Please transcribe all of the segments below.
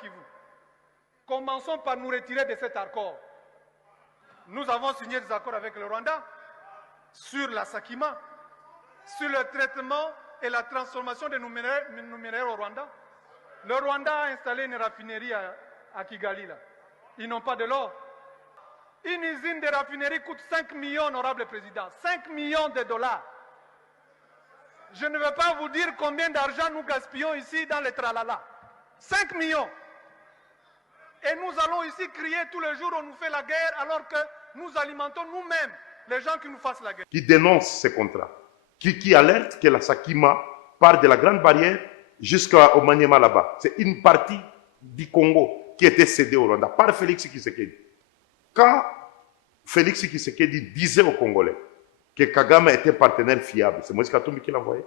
Kivu. Commençons par nous retirer de cet accord. Nous avons signé des accords avec le Rwanda sur la Sakima, sur le traitement et la transformation de nos minéraux au Rwanda. Le Rwanda a installé une raffinerie à Kigali. Là. Ils n'ont pas de l'or. Une usine de raffinerie coûte 5 millions, honorable président. 5 millions de dollars. Je ne vais pas vous dire combien d'argent nous gaspillons ici dans les tralala. 5 millions. Et nous allons ici crier tous les jours, on nous fait la guerre, alors que nous alimentons nous-mêmes les gens qui nous fassent la guerre. Qui dénonce ces contrats, qui alerte que la Sakima part de la Grande Barrière jusqu'au Maniema là-bas. C'est une partie du Congo qui était cédée au Rwanda par Félix Tshisekedi. Quand Félix Tshisekedi disait aux Congolais que Kagame était partenaire fiable, c'est Moïse Katumbi qui l'a envoyé.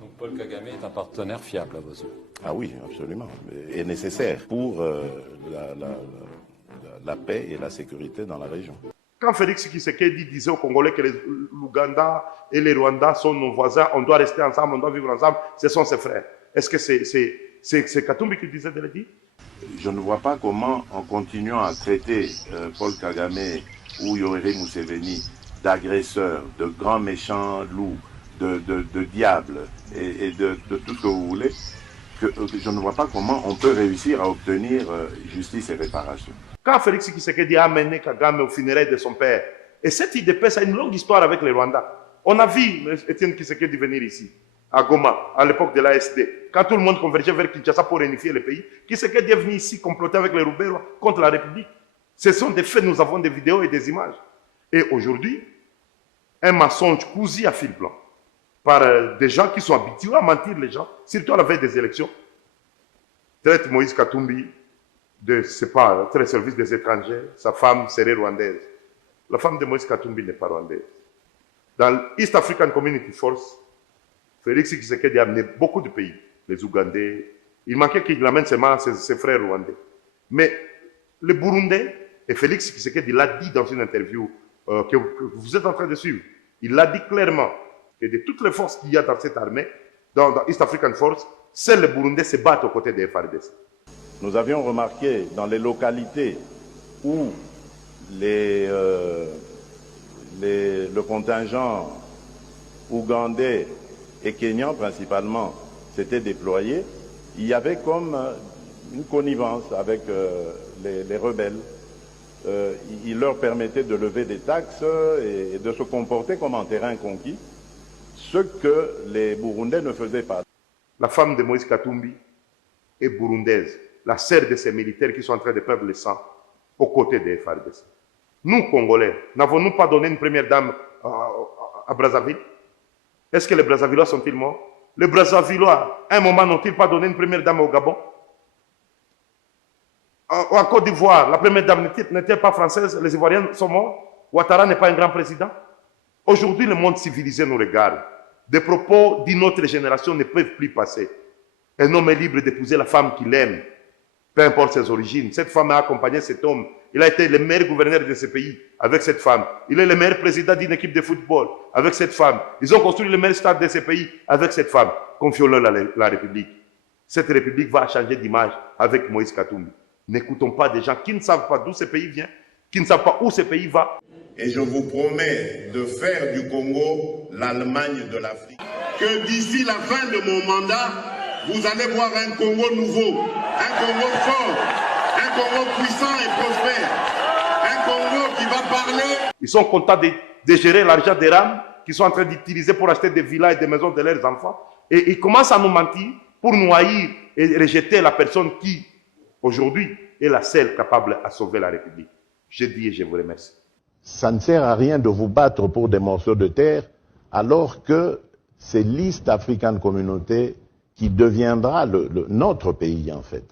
Donc Paul Kagame est un partenaire fiable à vos yeux? Ah oui, absolument. Et nécessaire pour la paix et la sécurité dans la région. Quand Félix Tshisekedi disait aux Congolais que l'Ouganda et les Rwandais sont nos voisins, on doit rester ensemble, on doit vivre ensemble, ce sont ses frères. Est-ce que c'est Katumbi qui disait de le dire? Je ne vois pas comment, en continuant à traiter Paul Kagame ou Yoweri Museveni d'agresseurs, de grands méchants loups, de diables et de tout ce que vous voulez, que je ne vois pas comment on peut réussir à obtenir justice et réparation. Quand Félix Tshisekedi a amené Kagame au funérailles de son père, et cette IDPS a une longue histoire avec les Rwandais. On a vu Étienne Tshisekedi venir ici, à Goma, à l'époque de l'ASD, quand tout le monde convergeait vers Kinshasa pour réunifier le pays. Tshisekedi est venu ici comploter avec les Rouberois contre la République. Ce sont des faits, nous avons des vidéos et des images. Et aujourd'hui, un mensonge cousu à fil blanc par des gens qui sont habitués à mentir les gens, surtout à la veille des élections, traite Moïse Katumbi de, c'est pas, très service des étrangers, sa femme serait rwandaise. La femme de Moïse Katumbi n'est pas rwandaise. Dans l'East African Community Force, Félix Tshisekedi a amené beaucoup de pays, les Ougandais. Il manquait qu'il amène seulement ses frères rwandais. Mais les Burundais, et Félix Tshisekedi l'a dit dans une interview que vous êtes en train de suivre, il l'a dit clairement que de toutes les forces qu'il y a dans cette armée, dans East African Force, seuls les Burundais se battent aux côtés des FARDC. Nous avions remarqué dans les localités où le contingent ougandais et kenyan principalement s'était déployé, il y avait comme une connivence avec les rebelles. Il leur permettait de lever des taxes et de se comporter comme en terrain conquis, ce que les Burundais ne faisaient pas. La femme de Moïse Katumbi est burundaise, la sœur de ces militaires qui sont en train de perdre le sang aux côtés des FARDC. Nous, Congolais, n'avons-nous pas donné une première dame à Brazzaville? Est-ce que les Brazzavillois sont-ils morts? Les Brazzavillois, à un moment, n'ont-ils pas donné une première dame au Gabon? En Côte d'Ivoire, la première dame n'était pas française, les Ivoiriens sont morts. Ouattara n'est pas un grand président. Aujourd'hui, le monde civilisé nous regarde. Des propos d'une autre génération ne peuvent plus passer. Un homme est libre d'épouser la femme qu'il aime, peu importe ses origines. Cette femme a accompagné cet homme. Il a été le meilleur gouverneur de ce pays avec cette femme. Il est le meilleur président d'une équipe de football avec cette femme. Ils ont construit le meilleur stade de ce pays avec cette femme. Confions-leur la République. Cette République va changer d'image avec Moïse Katumbi. N'écoutons pas des gens qui ne savent pas d'où ce pays vient, qui ne savent pas où ce pays va. Et je vous promets de faire du Congo l'Allemagne de l'Afrique. Que d'ici la fin de mon mandat, vous allez voir un Congo nouveau, un Congo fort, un Congo puissant et prospère, un Congo qui va parler. Ils sont contents de gérer l'argent des rames qu'ils sont en train d'utiliser pour acheter des villas et des maisons de leurs enfants. Et ils commencent à nous mentir pour nous haïr et rejeter la personne qui, aujourd'hui, est la seule capable à sauver la République. Je dis et je vous remercie. Ça ne sert à rien de vous battre pour des morceaux de terre alors que c'est l'East African Community qui deviendra notre pays en fait.